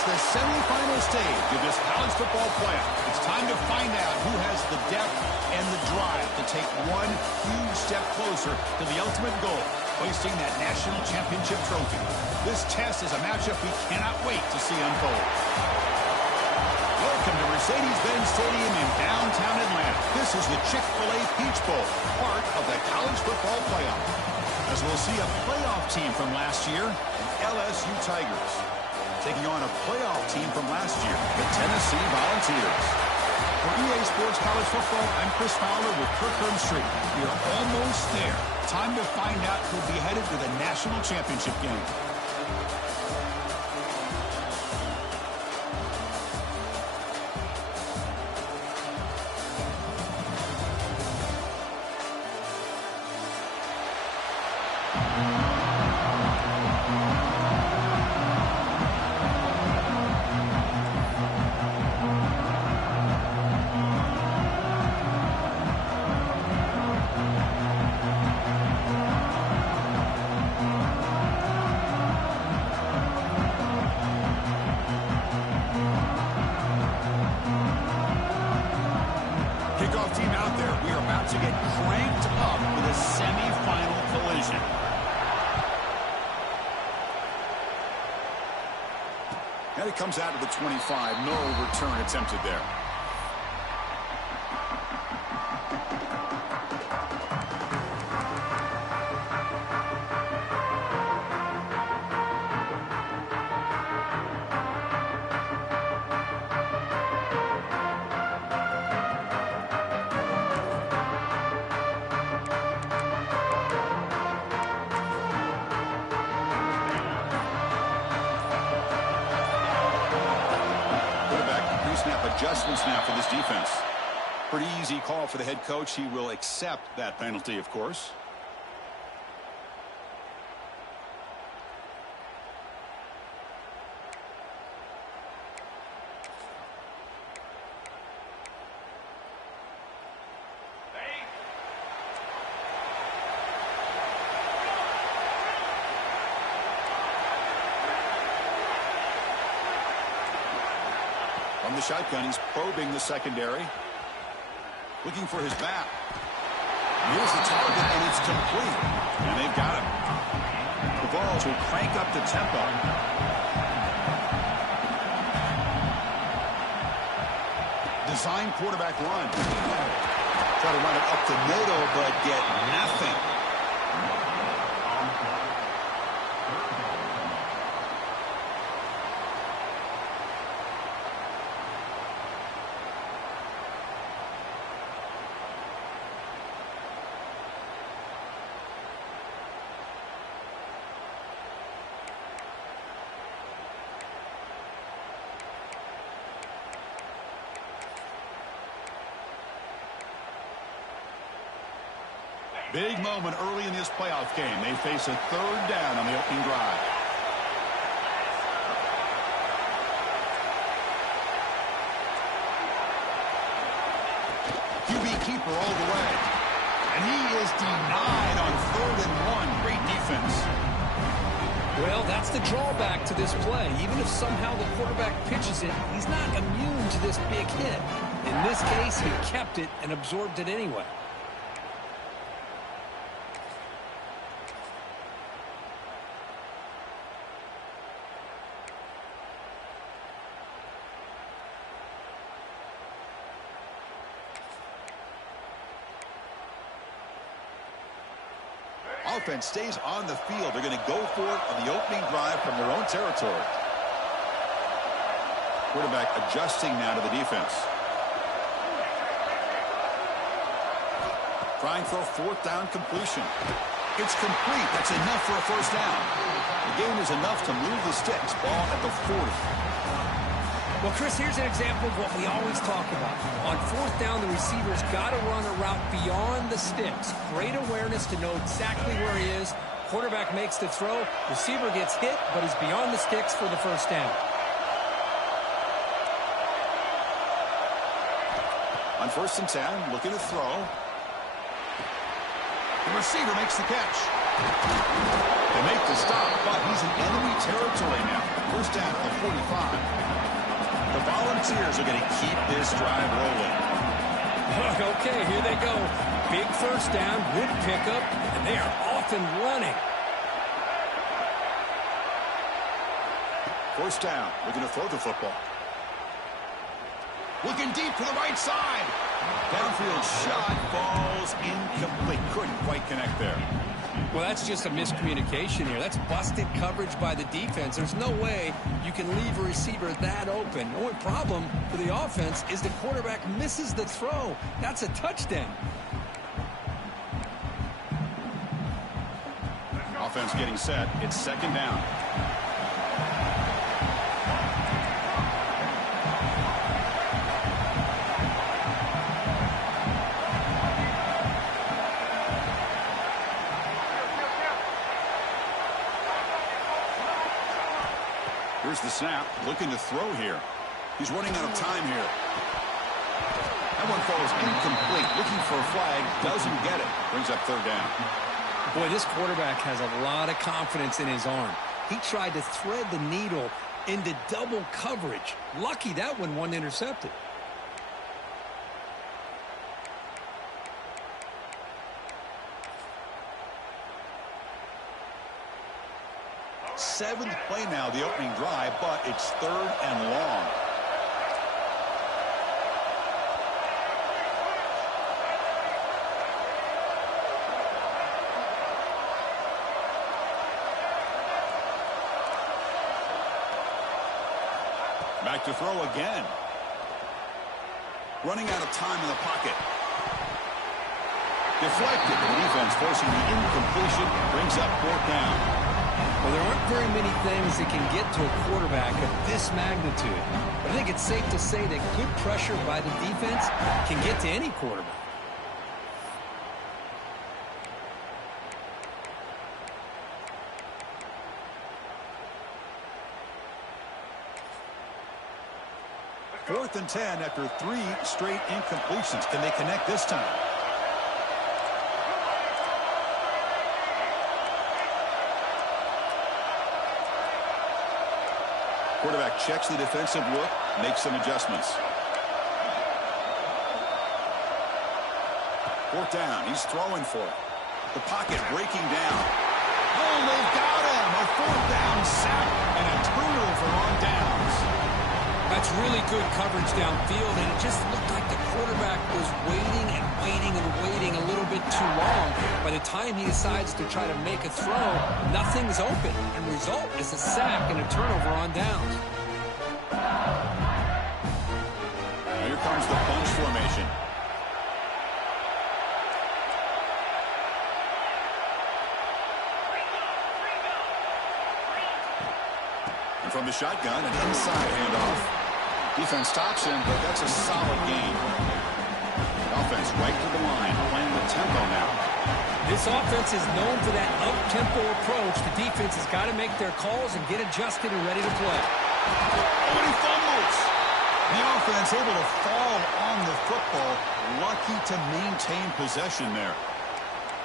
It's the semifinal stage of this college football playoff. It's time to find out who has the depth and the drive to take one huge step closer to the ultimate goal, hoisting that national championship trophy. This test is a matchup we cannot wait to see unfold. Welcome to Mercedes-Benz Stadium in downtown Atlanta. This is the Chick-fil-A Peach Bowl, part of the college football playoff. As we'll see a playoff team from last year, the LSU Tigers, taking on a playoff team from last year, the Tennessee Volunteers. For EA Sports College Football, I'm Chris Fowler with Kirk Herbstreit. We are almost there. Time to find out who'll be headed to the national championship game. Kickoff team out there. We are about to get cranked up with a semifinal collision. And it comes out to the 25. No return attempted there. Snap adjustments now for this defense. Pretty easy call for the head coach. He will accept that penalty, of course. From the shotgun, he's probing the secondary. Looking for his back. Here's the target, and it's complete. And they've got him. The Vols will crank up the tempo. Design quarterback run. Try to run it up the middle, but get nothing. Big moment early in this playoff game. They face a third down on the opening drive. QB keeper all the way. And he is denied on 3rd and 1. Great defense. Well, that's the drawback to this play. Even if somehow the quarterback pitches it, he's not immune to this big hit. In this case, he kept it and absorbed it anyway. Offense stays on the field. They're going to go for it on the opening drive from their own territory. Quarterback adjusting now to the defense. Trying for a 4th down completion. It's complete. That's enough for a 1st down. The game is enough to move the sticks. Ball at the 40. Well, Chris, here's an example of what we always talk about. On 4th down, the receiver's got to run a route beyond the sticks. Great awareness to know exactly where he is. Quarterback makes the throw. Receiver gets hit, but he's beyond the sticks for the 1st down. On 1st and 10, looking to throw. The receiver makes the catch. They make the stop, but he's in enemy territory now. First down at the 45. The Volunteers are going to keep this drive rolling. Okay, here they go. Big first down, good pickup, and they are off and running. First down, looking to throw the football. Looking deep to the right side. Downfield shot falls incomplete. Couldn't quite connect there. Well, that's just a miscommunication here. That's busted coverage by the defense. There's no way you can leave a receiver that open. The only problem for the offense is the quarterback misses the throw. That's a touchdown. Offense getting set. It's second down. Here's the snap, looking to throw here. He's running out of time here. That one falls incomplete. Looking for a flag, doesn't get it. Brings up third down. Boy, this quarterback has a lot of confidence in his arm. He tried to thread the needle into double coverage. Lucky that one wasn't intercepted. Seventh play now, the opening drive, but it's third and long. Back to throw again. Running out of time in the pocket. Deflected, and the defense forcing the incompletion. Brings up fourth down. Well, there aren't very many things that can get to a quarterback of this magnitude. But I think it's safe to say that good pressure by the defense can get to any quarterback. Fourth and 10 after 3 straight incompletions. Can they connect this time? Quarterback checks the defensive look, makes some adjustments. Fourth down, he's throwing for it. The pocket breaking down. Oh, they've got him! A fourth down sack and a turnover on downs. That's really good coverage downfield, and it just looked like the quarterback was waiting and waiting and waiting a little bit too long. By the time he decides to try to make a throw, nothing's open, and the result is a sack and a turnover on downs. Here comes the bunch formation. And from the shotgun, an inside handoff. Defense stops him, but that's a solid gain. Offense right to the line, playing the tempo now. This offense is known for that up-tempo approach. The defense has got to make their calls and get adjusted and ready to play. Oh, and he fumbles. The offense able to fall on the football. Lucky to maintain possession there.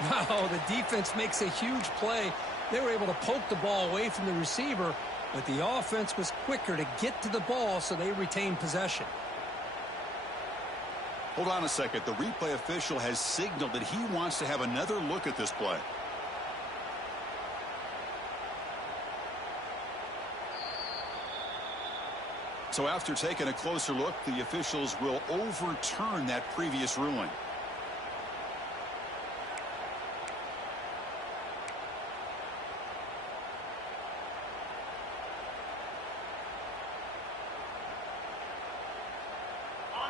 Wow, the defense makes a huge play. They were able to poke the ball away from the receiver, but the offense was quicker to get to the ball, so they retained possession. Hold on a second. The replay official has signaled that he wants to have another look at this play. So after taking a closer look, the officials will overturn that previous ruling.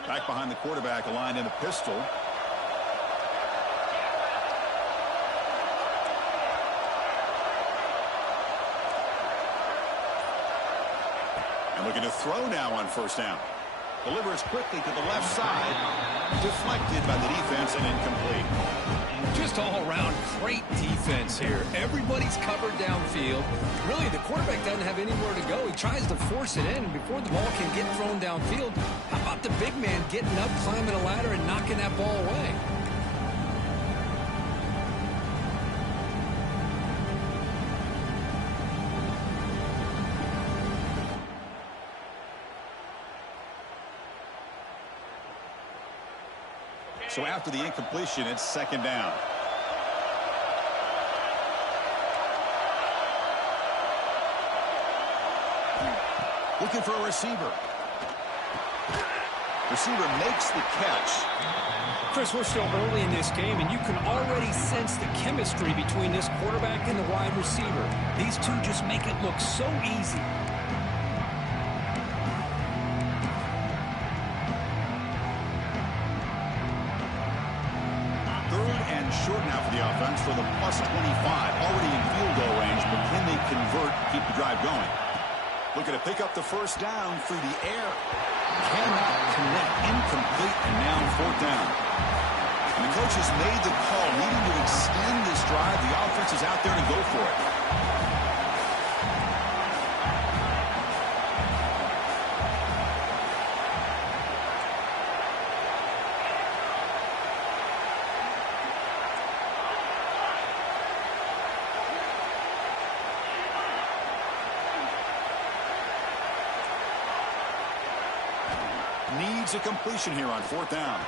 Back behind the quarterback, aligned in a pistol. And looking to throw now on first down. Delivers quickly to the left side. Deflected by the defense and incomplete. Just all around great defense here. Everybody's covered downfield. Really, the quarterback doesn't have anywhere to go. He tries to force it in, and before the ball can get thrown downfield, how about the big man getting up, climbing a ladder, and knocking that ball away? So after the incompletion, it's second down. Looking for a receiver. Receiver makes the catch. Chris, we're still early in this game, and you can already sense the chemistry between this quarterback and the wide receiver. These two just make it look so easy. Third and short now for the offense for the plus 25. Already in field goal range, but can they convert, keep the drive going? Looking to pick up the first down through the air. Cannot connect, incomplete, and now fourth down. And the coach has made the call, needing to extend this drive. The offense is out there to go for it. Needs a completion here on fourth down.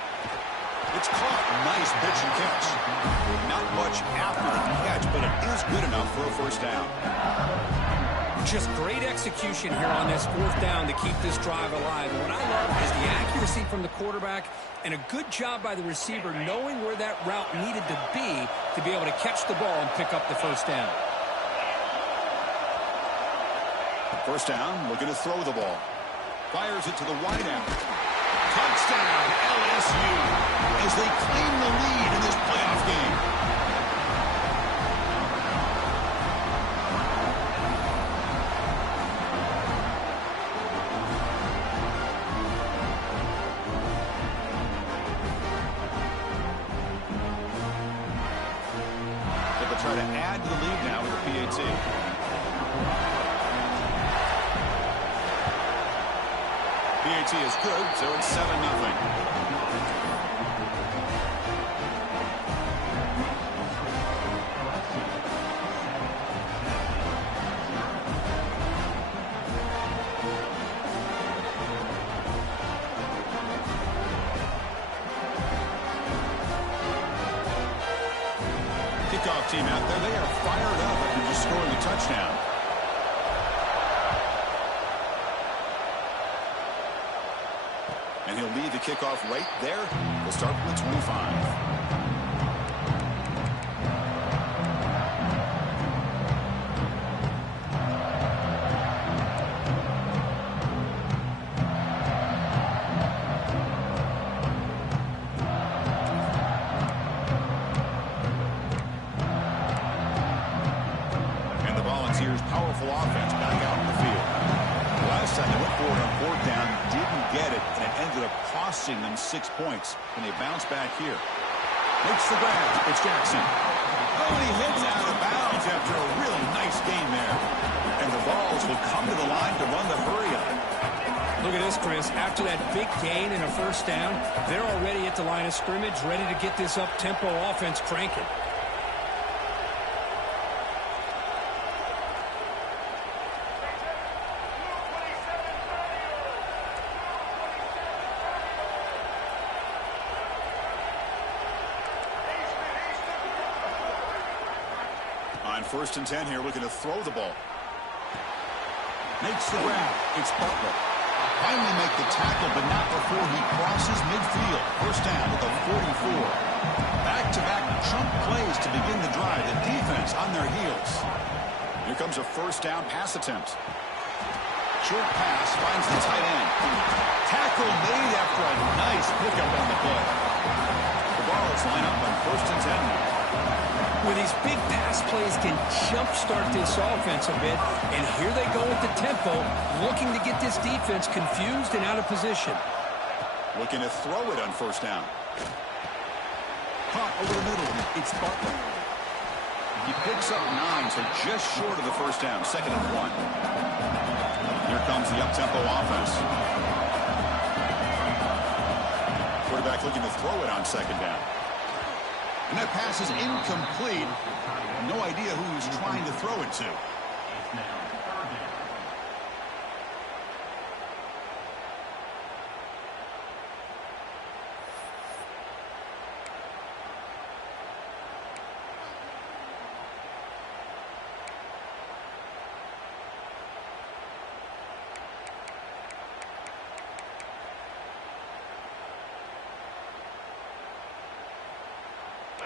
It's caught. Nice pitch and catch. Not much after the catch, but it is good enough for a first down. Just great execution here on this fourth down to keep this drive alive. And what I love is the accuracy from the quarterback and a good job by the receiver knowing where that route needed to be able to catch the ball and pick up the first down. First down, looking to throw the ball. Fires it to the wideout. Touchdown, LSU, as they claim the lead in this playoff game. But they'll try to add to the lead now with the PAT. PAT is good, so it's 7-0. Kickoff team out there, they are fired up after just scoring a touchdown. And he'll lead the kickoff right there. We'll start from the 25. And the Volunteers' powerful offense back out in the field. Last time they went forward on fourth down, didn't get it, and it ended up costing them 6 points. And they bounce back here. Makes the grab. It's Jackson. Oh, and he hits out of bounds after a really nice game there. And the Vols will come to the line to run the hurry-up. Look at this, Chris. After that big gain and a first down, they're already at the line of scrimmage, ready to get this up-tempo offense cranking. On 1st and 10 here, looking to throw the ball. Makes the grab. It's Butler. Finally make the tackle, but not before he crosses midfield. First down at the 44. Back-to-back chunk plays to begin the drive. The defense on their heels. Here comes a first down pass attempt. Short pass finds the tight end. Tackle made after a nice pickup on the play. The Vols line up on 1st and 10 now. Where these big pass plays can jumpstart this offense a bit, and here they go with the tempo, looking to get this defense confused and out of position. Looking to throw it on first down. Caught over the middle. It's Butler. He picks up 9, so just short of the first down. 2nd and 1. Here comes the up-tempo offense. Quarterback looking to throw it on 2nd down. And that pass is incomplete. No idea who he was trying to throw it to.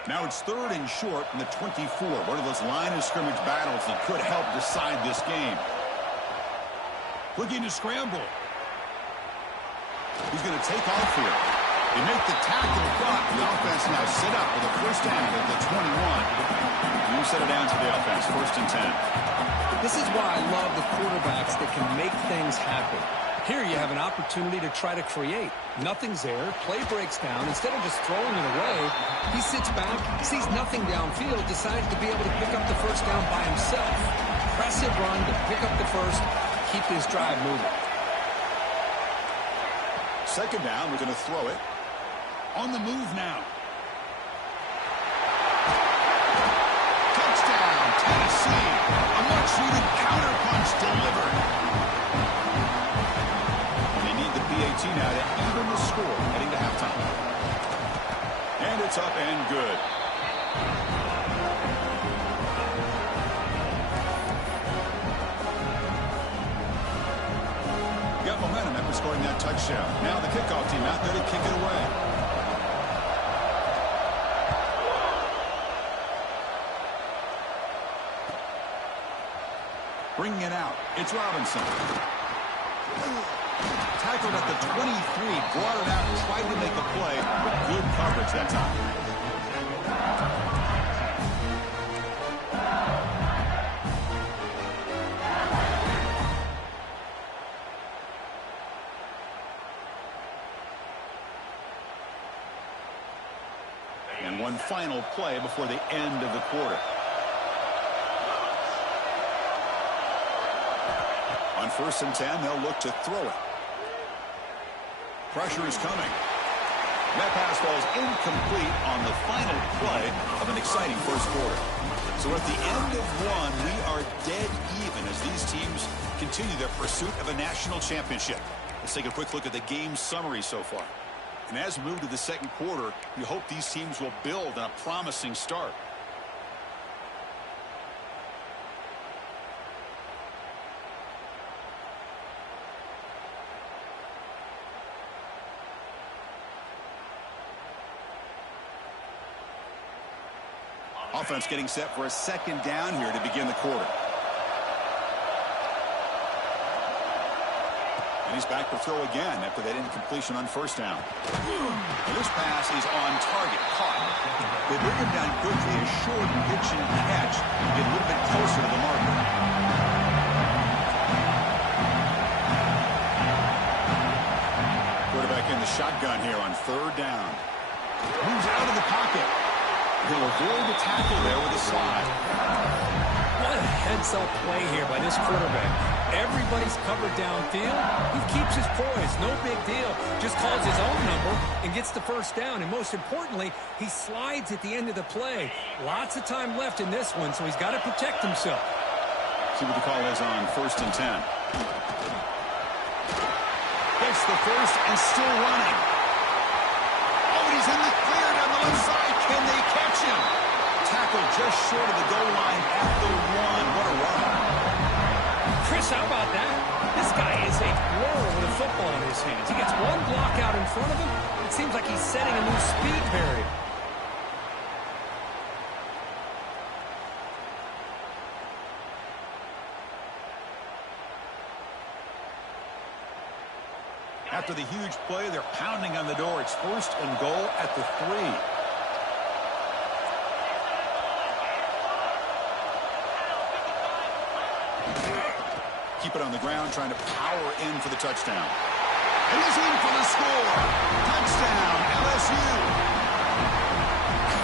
Now it's 3rd and short from the 24. One of those line of scrimmage battles that could help decide this game. Looking to scramble. He's going to take off here. They make the tackle, but the offense now set up with a first down at the 21. You set it down to the offense, 1st and 10. This is why I love the quarterbacks that can make things happen. Here you have an opportunity to try to create. Nothing's there. Play breaks down. Instead of just throwing it away, he sits back, sees nothing downfield, decides to be able to pick up the first down by himself. Impressive run to pick up the first, keep this drive moving. 2nd down, we're going to throw it. On the move now. Touchdown, Tennessee. A much-needed counterpunch delivered. They need the PAT now to even the score heading to halftime. And it's up and good. Got momentum after scoring that touchdown. Now the kickoff team out there to kick it away. Bringing it out, it's Robinson. Tackled at the 23, brought it out, tried to make a play, but good coverage that time. And one final play before the end of the quarter. On 1st and 10, they'll look to throw it. Pressure is coming. That pass falls incomplete on the final play of an exciting first quarter. So at the end of one, we are dead even as these teams continue their pursuit of a national championship. Let's take a quick look at the game summary so far. And as we move to the 2nd quarter, we hope these teams will build on a promising start. Offense getting set for a 2nd down here to begin the quarter. And he's back to throw again after that incompletion on 1st down. And this pass is on target, caught. They bring him down quickly, a short pitch and catch to get a little bit closer to the marker. Quarterback in the shotgun here on 3rd down. Moves out of the pocket. He'll avoid the tackle there with a slide. What a heads-up play here by this quarterback. Everybody's covered downfield. He keeps his poise. No big deal. Just calls his own number and gets the first down. And most importantly, he slides at the end of the play. Lots of time left in this one, so he's got to protect himself. See what the call is on 1st and 10. Gets the first and still running. Oh, he's in the clear down the left side. Can they catch him? Tackle just short of the goal line at the 1. What a run. Chris, how about that? This guy is a blur with a football in his hands. He gets one block out in front of him. It seems like he's setting a new speed barrier. After the huge play, they're pounding on the door. It's 1st and goal at the 3. Keep it on the ground, trying to power in for the touchdown. And he's in for the score. Touchdown, LSU.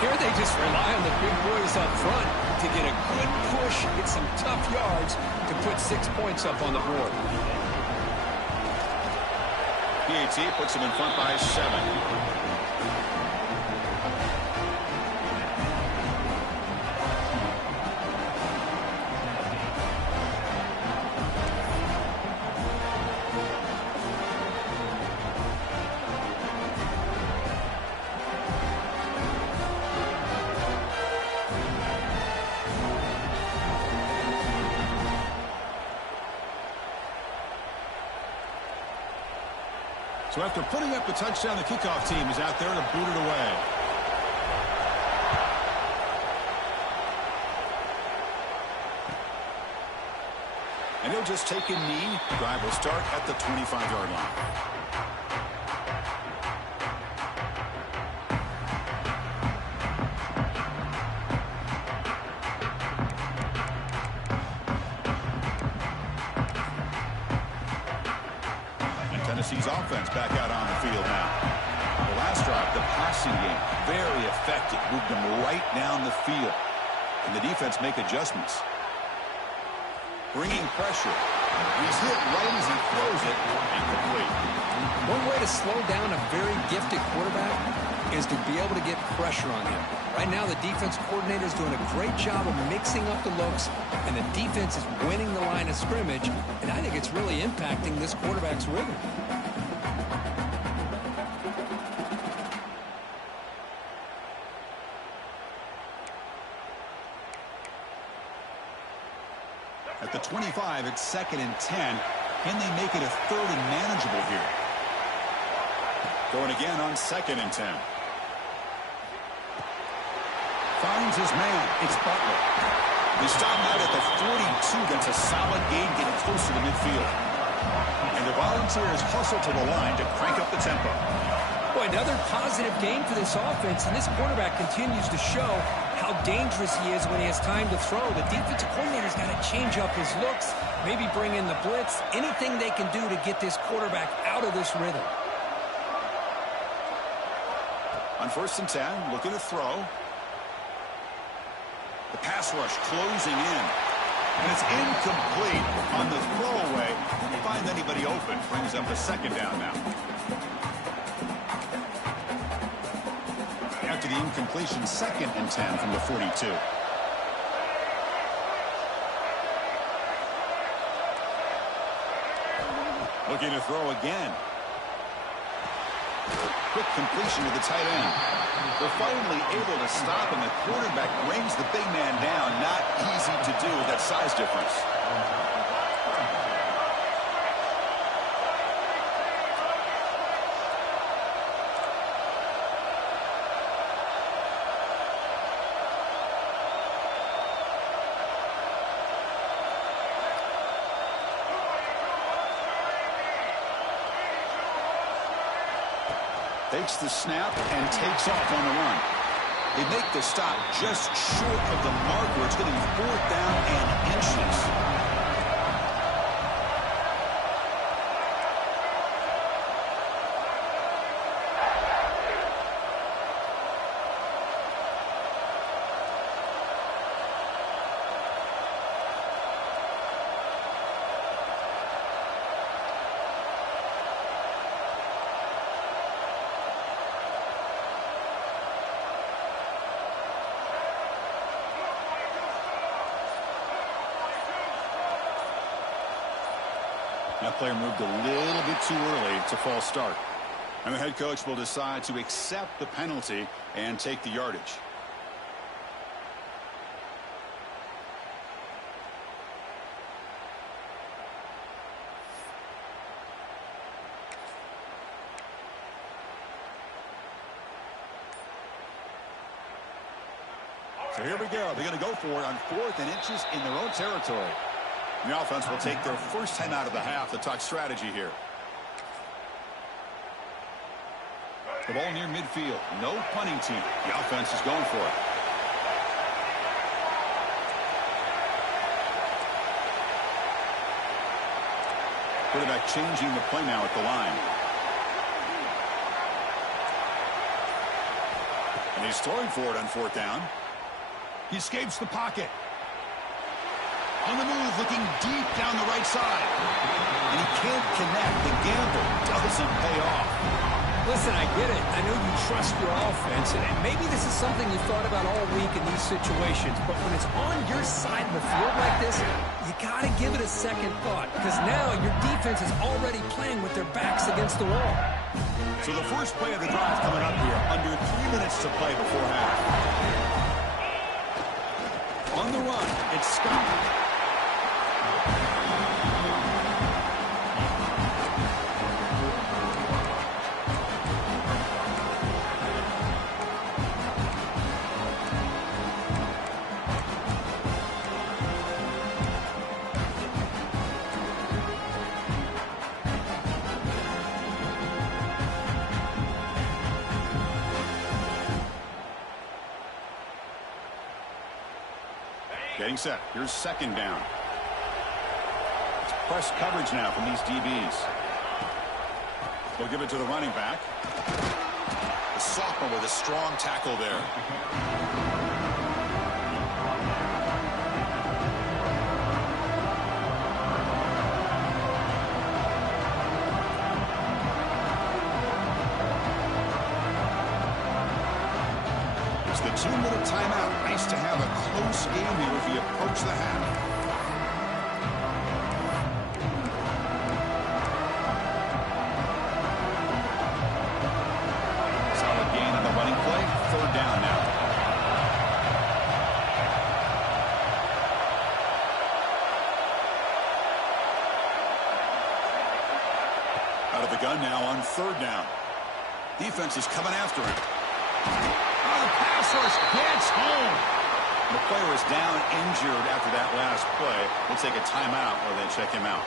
Here they just rely on the big boys up front to get a good push, get some tough yards to put 6 points up on the board. PAT puts him in front by 7. So after putting up the touchdown, the kickoff team is out there to boot it away. he'll just take a knee. Drive will start at the 25-yard line. Tennessee's offense back out on the field now. The last drive, the passing game, very effective. Moved them right down the field. And the defense make adjustments. Bringing pressure. He's hit right as he throws it. Incomplete. One way to slow down a very gifted quarterback is to be able to get pressure on him. Right now, the defense coordinator is doing a great job of mixing up the looks, and the defense is winning the line of scrimmage, and I think it's really impacting this quarterback's rhythm. At the 25, it's 2nd and 10. Can they make it a 3rd and manageable here? Going again on 2nd and 10. Finds his man. It's Butler. They stop out at the 42. That's a solid gain, getting closer to midfield. And the Volunteers hustle to the line to crank up the tempo. Boy, another positive game for this offense, and this quarterback continues to show how dangerous he is when he has time to throw. The defensive coordinator's got to change up his looks, maybe bring in the blitz, anything they can do to get this quarterback out of this rhythm. On 1st and 10, looking to throw. The pass rush closing in. And it's incomplete on the throwaway. Didn't find anybody open. Brings up a 2nd down now. After the incompletion, 2nd and 10 from the 42. Looking to throw again. Quick completion to the tight end. They're finally able to stop, and the quarterback brings the big man down. Not easy to do with that size difference. Takes the snap and takes off on the run. They make the stop just short of the marker. It's going to be 4th down and inches. That player moved a little bit too early to false start. And the head coach will decide to accept the penalty and take the yardage. So here we go. They're going to go for it on 4th and inches in their own territory. The offense will take their first 10 out of the half to talk strategy here. The ball near midfield. No punting team. The offense is going for it. Quarterback changing the play now at the line. And he's throwing for it on 4th down. He escapes the pocket. On the move, looking deep down the right side. And he can't connect. The gamble doesn't pay off. Listen, I get it. I know you trust your offense, and maybe this is something you thought about all week in these situations, but when it's on your side of the field like this, you got to give it a second thought, because now your defense is already playing with their backs against the wall. So the first play of the drive coming up here, under 3 minutes to play before half. On the run, it's Scott. Getting set. Here's second down. It's press coverage now from these DBs. They'll give it to the running back. The sophomore with a strong tackle there. It's the 2-minute timeout. Nice to have a close game here as we approach the half. Solid gain on the running play. Third down now. Out of the gun now on third down. Defense is coming after him. Oh, the pass rush gets home. The player is down injured after that last play. We'll take a timeout or they check him out.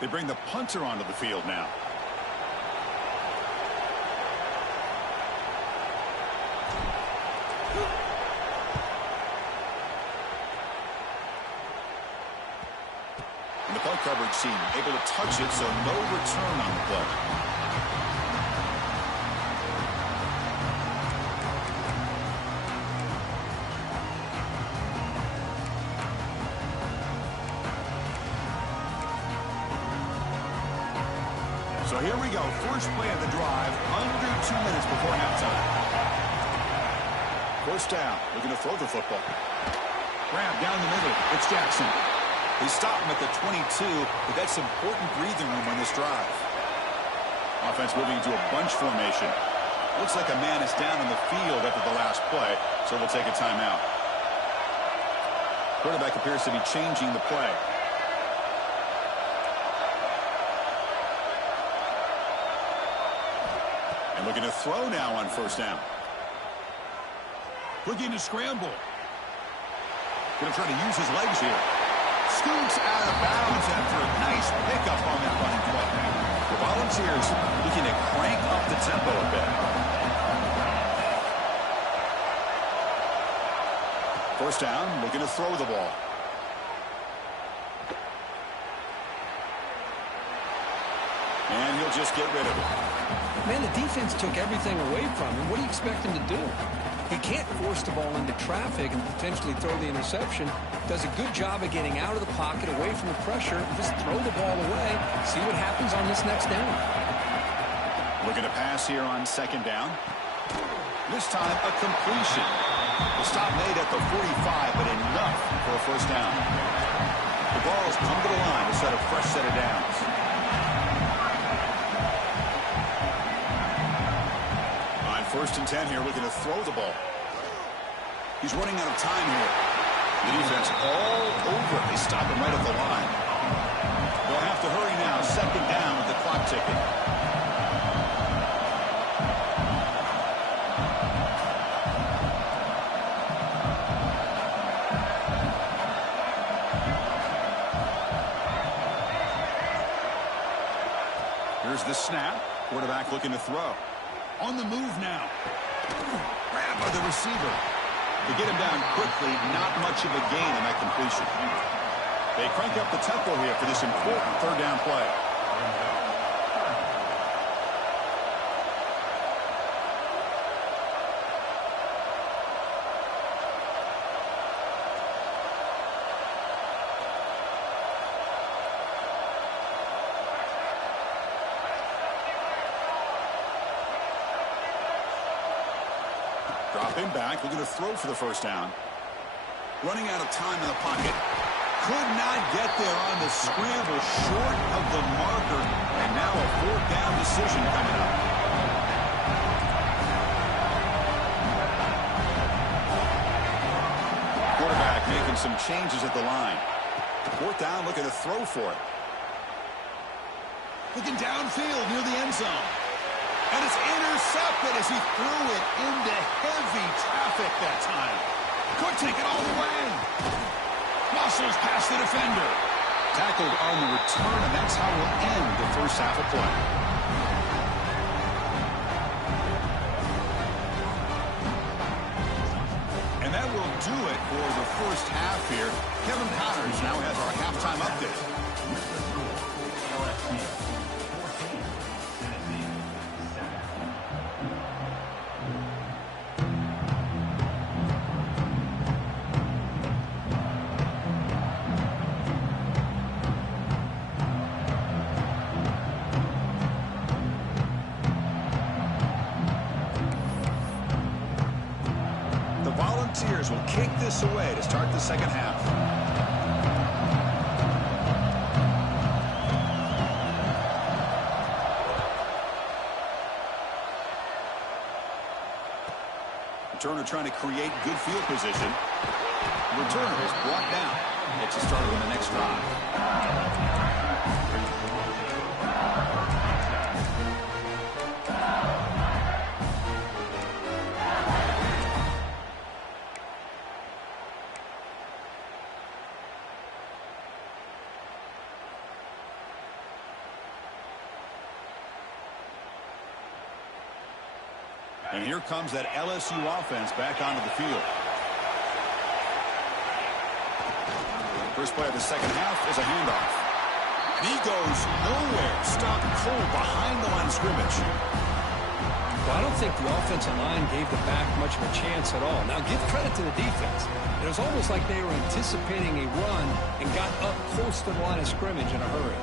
They bring the punter onto the field now. And the punt coverage team able to touch it, so no return on the play. So here we go. First play of the drive, under 2 minutes before halftime. First down, looking to throw the football. Grab down the middle. It's Jackson. They stop him at the 22, but that's important breathing room on this drive. Offense moving into a bunch formation. Looks like a man is down on the field after the last play, so we'll take a timeout. Quarterback appears to be changing the play. And looking to throw now on first down. Looking to scramble. Going to try to use his legs here. Scoots out of bounds after a nice pickup on that running play. The Volunteers looking to crank up the tempo a bit. First down, looking to throw the ball. And he'll just get rid of it. Man, the defense took everything away from him. What do you expect him to do? He can't force the ball into traffic and potentially throw the interception. Does a good job of getting out of the pocket, away from the pressure, and just throw the ball away. See what happens on this next down. Looking to pass here on second down. This time, a completion. The stop made at the 45, but enough for a first down. The ball's come to the line to set a fresh set of downs. First and 10 here, looking to throw the ball. He's running out of time here. The defense all over it. They stop him right at the line. They'll have to hurry now. Second down with the clock ticking. Here's the snap. Quarterback looking to throw. On the move now. Grab by the receiver. They get him down quickly. Not much of a gain in that completion. They crank up the tempo here for this important third down play. Dropping back, looking to throw for the first down. Running out of time in the pocket. Could not get there on the scramble, short of the marker. And now a fourth down decision coming up. Quarterback making some changes at the line. Fourth down, looking to throw for it. Looking downfield near the end zone. And it's intercepted as he threw it into heavy traffic that time. Could take it all the way. Muscles past the defender. Tackled on the return, and that's how we'll end the first half of play. And that will do it for the first half here. Kevin Connors now has our halftime update. Volunteers will kick this away to start the second half. Returner trying to create good field position. Returner is brought down. Gets a starter on the next drive. And here comes that LSU offense back onto the field. First play of the second half is a handoff. And he goes nowhere. Stopped cold behind the line of scrimmage. Well, I don't think the offensive line gave the back much of a chance at all. Now, give credit to the defense. It was almost like they were anticipating a run and got up close to the line of scrimmage in a hurry.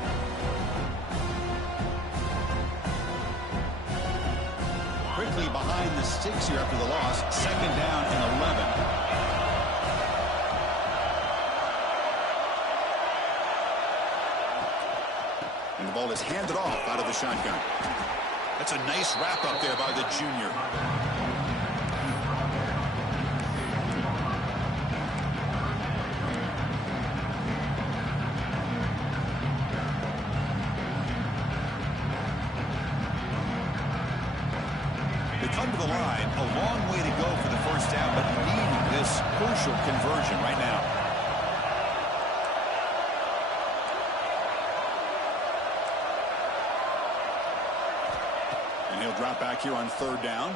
Quickly behind the sticks here after the loss. Second down and 11. And the ball is handed off out of the shotgun. That's a nice wrap up there by the junior. They come to the line, a long way to go for the first down, but needing this crucial conversion right now. And he'll drop back here on third down.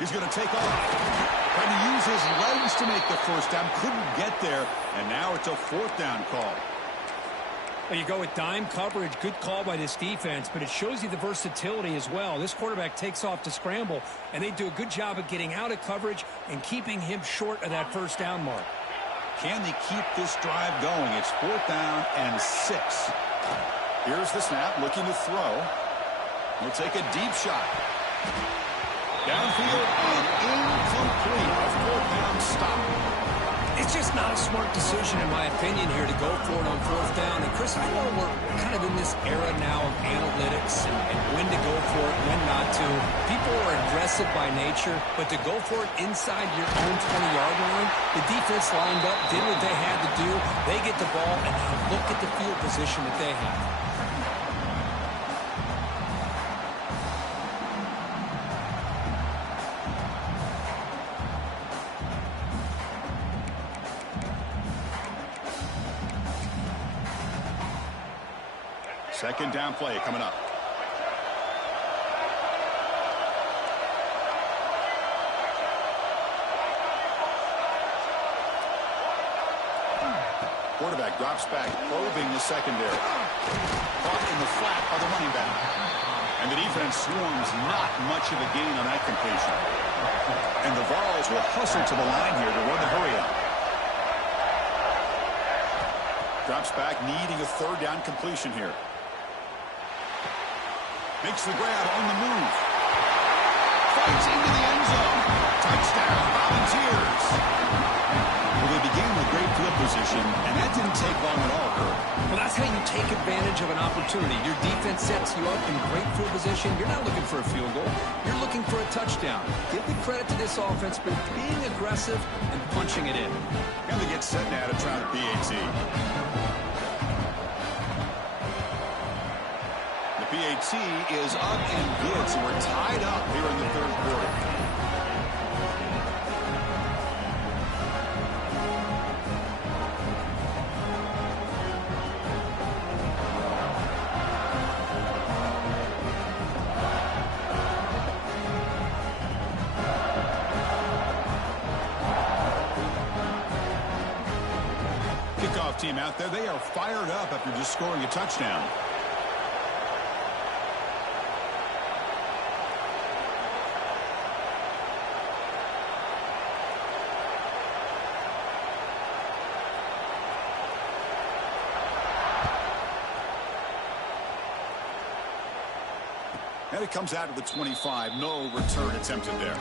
He's going to take off. Trying to use his legs to make the first down. Couldn't get there, and now it's a fourth down call. Well, you go with dime coverage. Good call by this defense, but it shows you the versatility as well. This quarterback takes off to scramble, and they do a good job of getting out of coverage and keeping him short of that first down mark. Can they keep this drive going? It's fourth down and 6. Here's the snap, looking to throw. He'll take a deep shot. Downfield and incomplete. A fourth down stop. It's just not a smart decision, in my opinion, here to go for it on fourth down. And, Chris, I know we're kind of in this era now of analytics and when to go for it, when not to. People are aggressive by nature, but to go for it inside your own 20-yard line, the defense lined up, did what they had to do. They get the ball, and now look at the field position that they have. Second down play coming up. Quarterback drops back, probing the secondary. Caught in the flat by the running back. And the defense swarms not much of a gain on that completion. And the Vols will hustle to the line here to run the hurry up. Drops back, needing a third down completion here. Makes the grab on the move. Fights into the end zone. Touchdown, Volunteers. Well, they began with great field position, and that didn't take long at all, Kurt. Well, that's how you take advantage of an opportunity. Your defense sets you up in great field position. You're not looking for a field goal. You're looking for a touchdown. Give the credit to this offense for being aggressive and punching it in. And they get set now to try the PAT. PAT is up and good, so we're tied up here in the third quarter. Kickoff team out there, they are fired up after just scoring a touchdown. And it comes out to the 25. No return attempted there.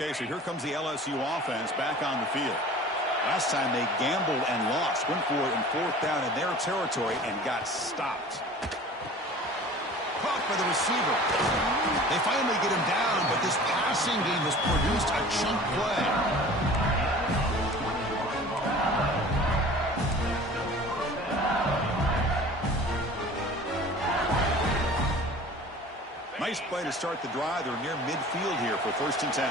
Okay, so here comes the LSU offense back on the field. Last time they gambled and lost. Went for it in 4th down in their territory and got stopped. Caught by the receiver. They finally get him down, but this passing game has produced a chunk play. Nice play to start the drive. They're near midfield here for 1st and 10.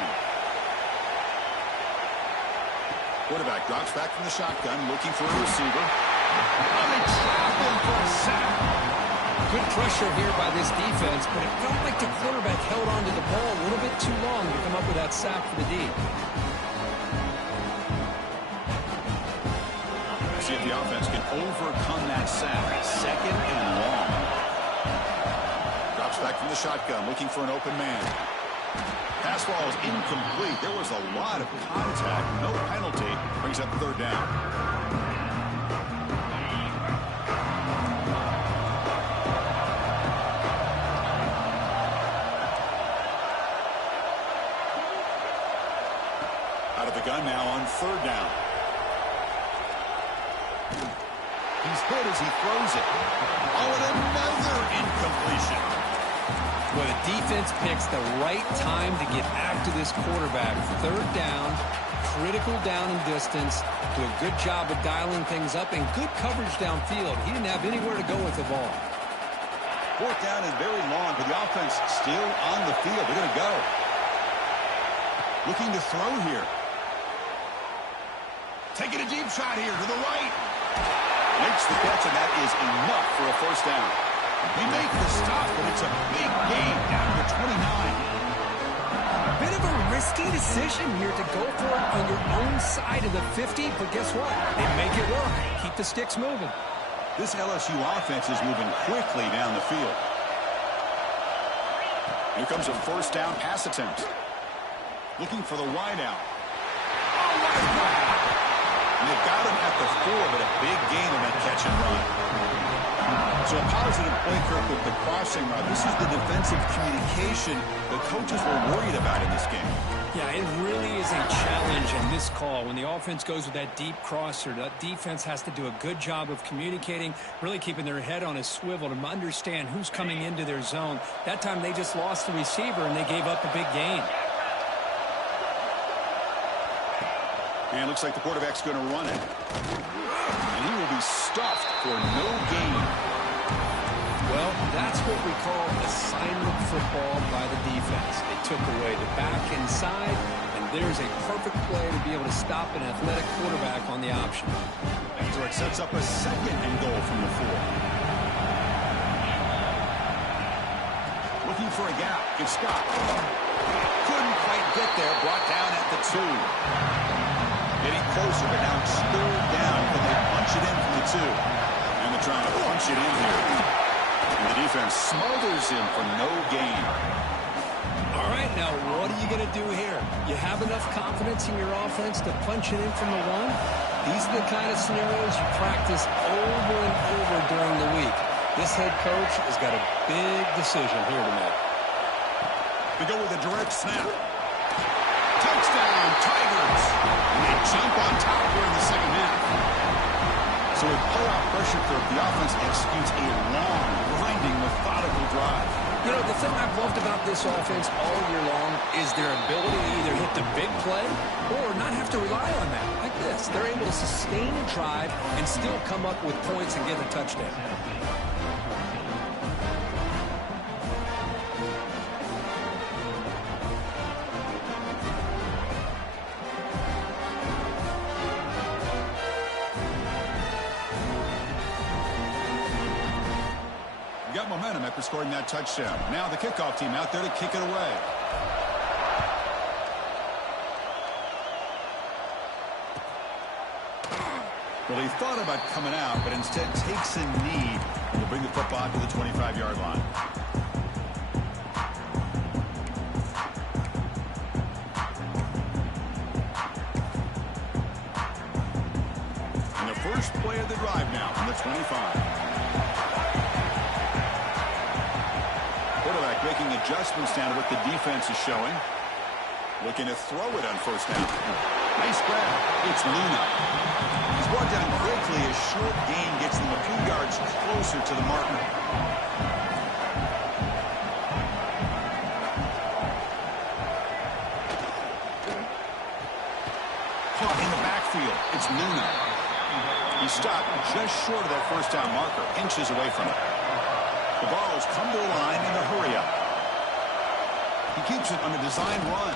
Quarterback drops back from the shotgun, looking for a receiver. Oh, they trap him for a sack. Good pressure here by this defense, but it felt like the quarterback held onto the ball a little bit too long to come up with that sack for the D. See if the offense can overcome that sack. 2nd and long. Drops back from the shotgun, looking for an open man. Pass ball is incomplete. There was a lot of contact. No penalty. Brings up 3rd down. Out of the gun now on 3rd down. He's hit as he throws it. Oh, and another incompletion. Well, the defense picks the right time to get after this quarterback. 3rd down, critical down and distance. Do a good job of dialing things up and good coverage downfield. He didn't have anywhere to go with the ball. 4th down and very long, but the offense still on the field. They're going to go. Looking to throw here. Taking a deep shot here to the right. Makes the catch, and that is enough for a 1st down. He makes the stop, but it's a big gain down to 29. Bit of a risky decision here to go for it on your own side of the 50, but guess what? They make it work. Keep the sticks moving. This LSU offense is moving quickly down the field. Here comes a 1st down pass attempt. Looking for the wideout. Oh, what a grab! And they've got him at the 4, but a big gain on that catch and run. So a positive play, Kirk, with the crossing route. This is the defensive communication the coaches were worried about in this game. Yeah, it really is a challenge in this call. When the offense goes with that deep crosser, that defense has to do a good job of communicating, really keeping their head on a swivel to understand who's coming into their zone. That time they just lost the receiver and they gave up a big gain. And it looks like the quarterback's going to run it. And he will be stuffed for no gain. Well, that's what we call assignment football by the defense. They took away the back inside, and there's a perfect play to be able to stop an athletic quarterback on the option. So it sets up a 2nd and goal from the 4. Looking for a gap. It's Scott. Couldn't quite get there. Brought down at the 2. Getting closer, but now spilled down. Can they punch it in from the 2? And they're trying to punch it in here. And the defense smothers him for no gain. All right, now what are you going to do here? You have enough confidence in your offense to punch it in from the 1? These are the kind of scenarios you practice over and over during the week. This head coach has got a big decision here to make. They go with a direct snap. Touchdown, Tigers! And they jump on top here in the 2nd half. So with pull-out pressure, the offense executes a long, grinding, methodical drive. You know, the thing I've loved about this offense all year long is their ability to either hit the big play or not have to rely on that. Like this, they're able to sustain a drive and still come up with points and get a touchdown. got momentum after scoring that touchdown. Now the kickoff team out there to kick it away. Well, he thought about coming out, but instead takes a knee to bring the football to the 25-yard line. And the first play of the drive now from the 25. Quarterback making adjustments down to what the defense is showing. Looking to throw it on first down. Nice grab. It's Luna. He's brought down quickly. A short gain gets them a few yards closer to the marker. Caught in the backfield. It's Luna. He stopped just short of that first down marker. Inches away from it. The ball has come to the line in a hurry-up. He keeps it on a design run.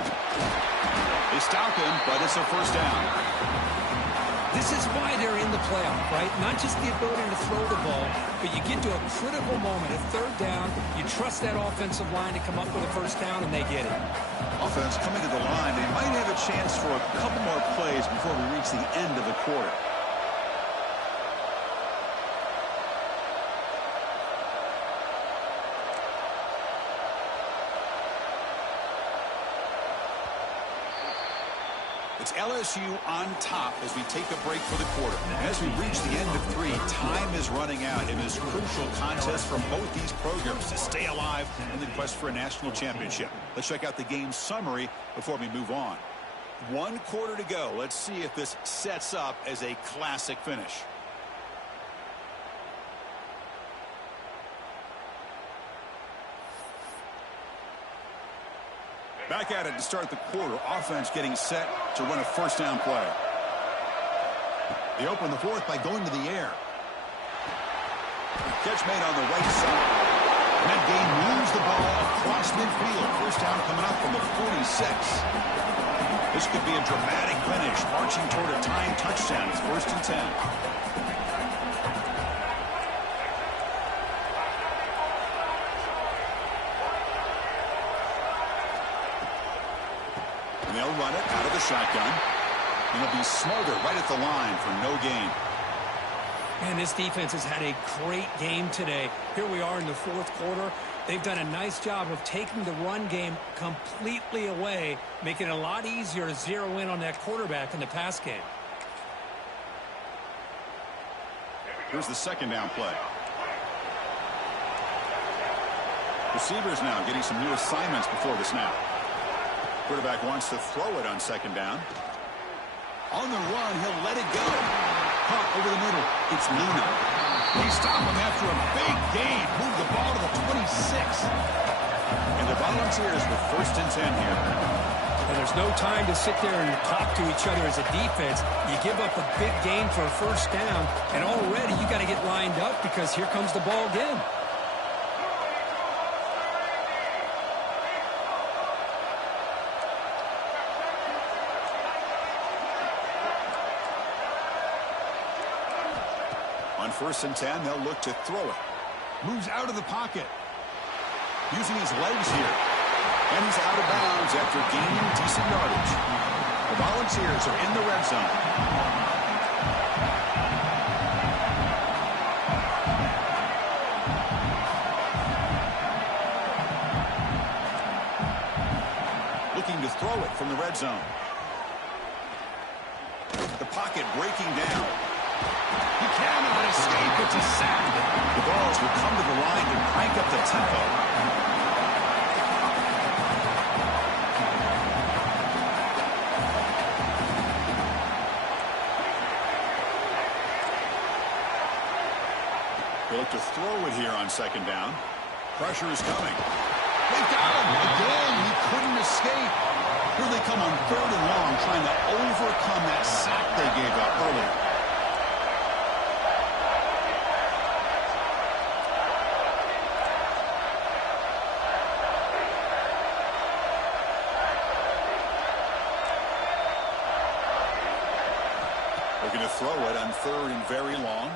They stop him, but it's a first down. This is why they're in the playoff, right? Not just the ability to throw the ball, but you get to a critical moment, a third down. You trust that offensive line to come up with a first down, and they get it. Offense coming to the line. They might have a chance for a couple more plays before we reach the end of the quarter. It's LSU on top as we take a break for the quarter. As we reach the end of 3, time is running out in this crucial contest from both these programs to stay alive in the quest for a national championship. Let's check out the game summary before we move on. 1 quarter to go. Let's see if this sets up as a classic finish. Back at it to start the quarter. Offense getting set to run a first down play. They open the fourth by going to the air. Catch made on the right side. And that gain moves the ball across midfield. First down coming up from the 46. This could be a dramatic finish. Marching toward a tying touchdown. It's 1st and 10. And they'll run it out of the shotgun. And they'll be smothered right at the line for no gain. And this defense has had a great game today. Here we are in the 4th quarter. They've done a nice job of taking the run game completely away, making it a lot easier to zero in on that quarterback in the pass game. Here's the 2nd down play. Receivers now getting some new assignments before the snap. Quarterback wants to throw it on 2nd down. On the run, he'll let it go. Caught over the middle. It's Luna. They stop him after a big gain. Move the ball to the 26. And the Volunteers with 1st and 10 here. And there's no time to sit there and talk to each other as a defense. You give up a big gain for a first down, and already you got to get lined up because here comes the ball again. On 1st and 10, they'll look to throw it. Moves out of the pocket. Using his legs here. And he's out of bounds after gaining decent yardage. The Volunteers are in the red zone. Looking to throw it from the red zone. The pocket breaking down. He cannot escape. It's a sack. The balls will come to the line and crank up the tempo. They look to throw it here on 2nd down. Pressure is coming. They've got him. Again, he couldn't escape. Here they come on 3rd and long, trying to overcome that sack they gave up earlier. They're going to throw it on 3rd and very long.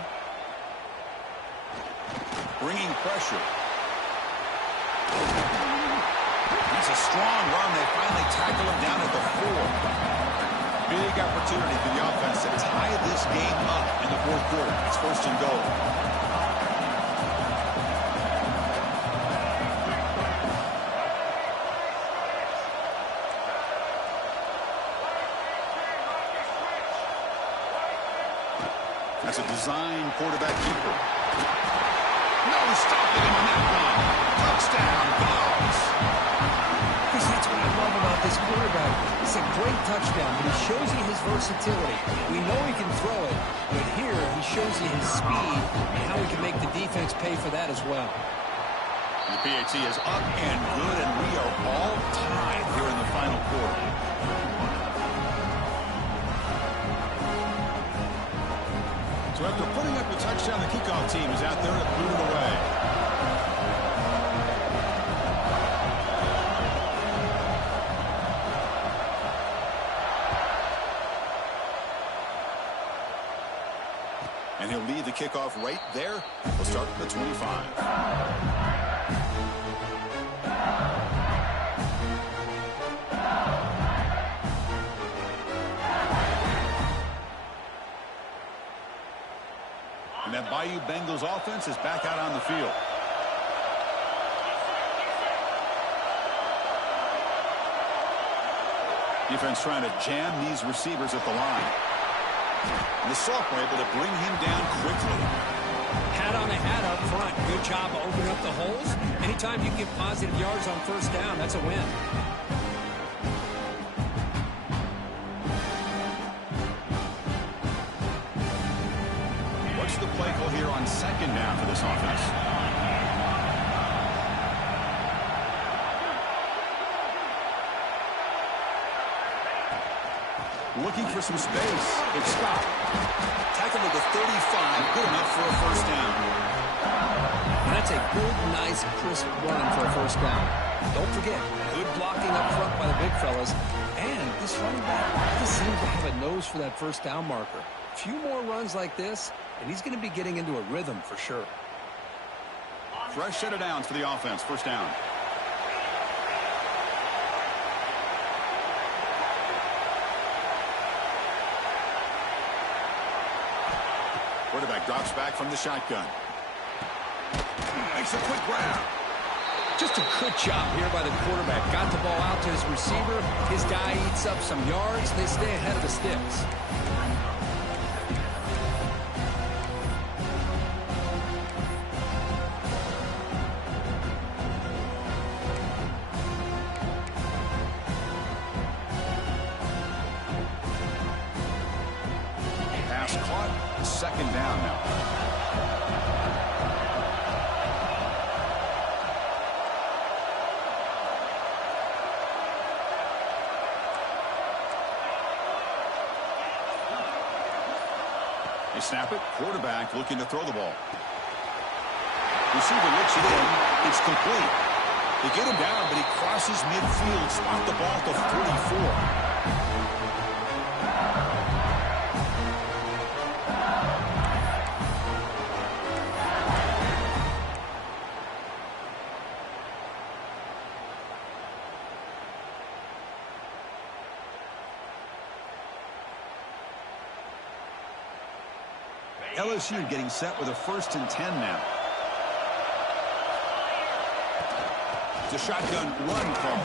bringing pressure. That's a strong run. They finally tackle him down at the 4. Big opportunity for the offense to tie this game up in the fourth quarter. It's first and goal. That's a design quarterback keeper. No stopping him on that one. Touchdown, Bucs. Chris, that's what I love about this quarterback. It's a great touchdown, but he shows you his versatility. We know he can throw it, but here he shows you his speed and how he can make the defense pay for that as well. The PAT is up and good, and we are all tied here in the final quarter. So after putting up the touchdown, the kickoff team is out there to boot it away. And he'll lead the kickoff right there. We'll start at the 25. And that Bayou Bengals offense is back out on the field. Defense trying to jam these receivers at the line. And the sophomore able to bring him down quickly. Hat on the hat up front. Good job of opening up the holes. Anytime you get positive yards on first down, that's a win. What's the play call here on second down for this offense? Looking for some space. It's stopped. Tackled at the 35. Good enough for a first down. That's a good, nice, crisp run for a first down. Don't forget, good blocking up front by the big fellas. And this running back just seems to have a nose for that first down marker. A few more runs like this, and he's going to be getting into a rhythm for sure. Fresh set of downs for the offense. First down. Quarterback drops back from the shotgun. Makes a quick grab. Just a good job here by the quarterback. Got the ball out to his receiver. His guy eats up some yards. They stay ahead of the sticks. Pass caught. Second down now. They snap it. Quarterback looking to throw the ball. Receiver looks it in. It's complete. They get him down, but he crosses midfield. Spot the ball to 34. LSU getting set with a 1st and 10 now. It's a shotgun run call.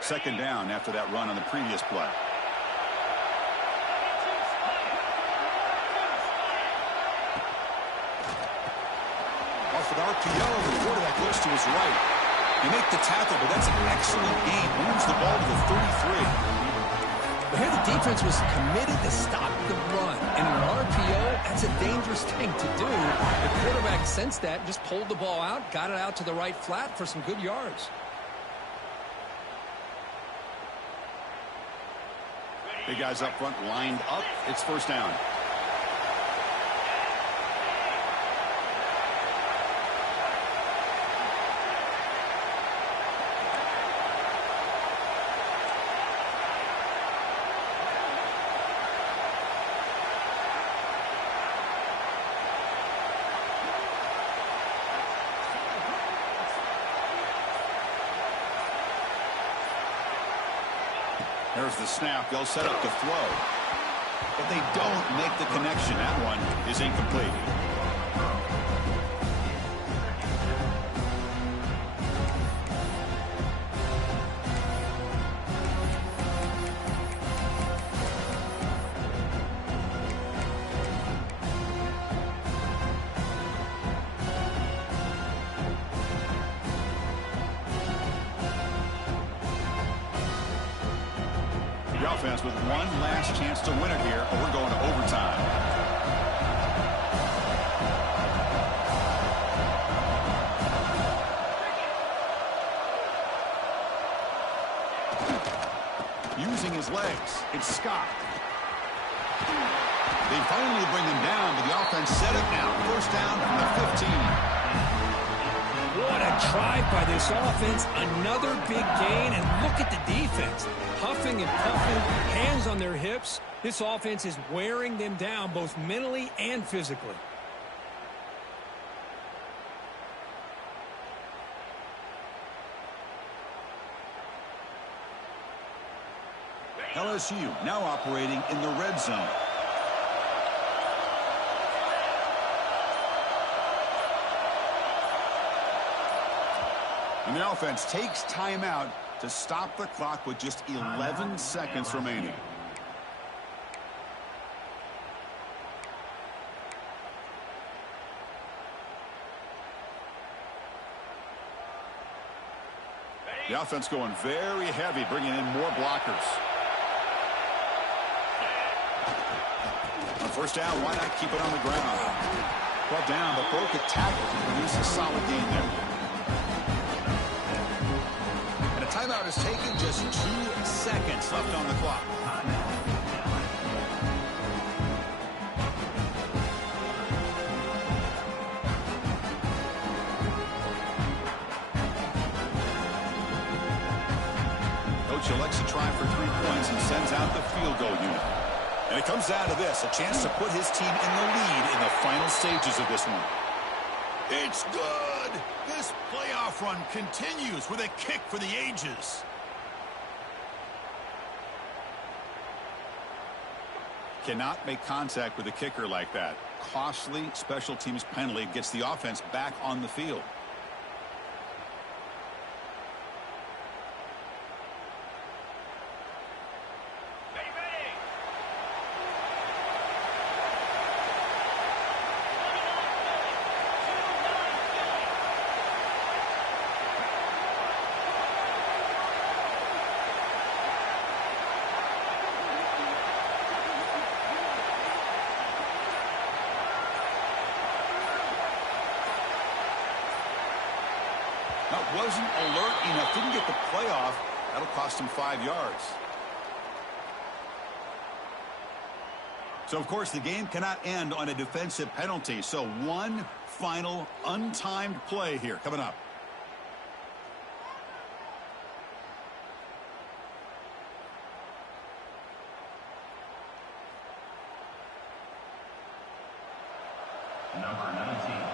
Second down after that run on the previous play. Off an RPO, the quarterback looks to his right. You make the tackle, but that's an excellent game. Moves the ball to the 33. But here the defense was committed to stop the run. And in an RPO, that's a dangerous thing to do. The quarterback sensed that, just pulled the ball out, got it out to the right flat for some good yards. The guys up front lined up. It's first down. There's the snap. They'll set up to throw. But they don't make the connection. That one is incomplete. The offense with one last chance to win it here, or we're going to overtime. Using his legs, it's Scott. They finally bring him down, but the offense set it now. First down from the 15. What a drive by this offense. Another big gain, and look at the defense. Huffing and puffing, hands on their hips. This offense is wearing them down both mentally and physically. LSU now operating in the red zone. And the offense takes timeout to stop the clock with just 11 seconds remaining. The offense going very heavy, bringing in more blockers. On first down, why not keep it on the ground? Brought down, but broke a tackle to produce a solid gain there. And a timeout is taken, just 2 seconds left on the clock. Coach elects to try for 3 points and sends out the field goal unit. And it comes down to this, a chance to put his team in the lead in the final stages of this one. It's good. This playoff run continues with a kick for the ages. Cannot make contact with a kicker like that. Costly special teams penalty gets the offense back on the field. That wasn't alert enough. Didn't get the playoff. That'll cost him 5 yards. So, of course, the game cannot end on a defensive penalty. So, one final untimed play here coming up. Number 19.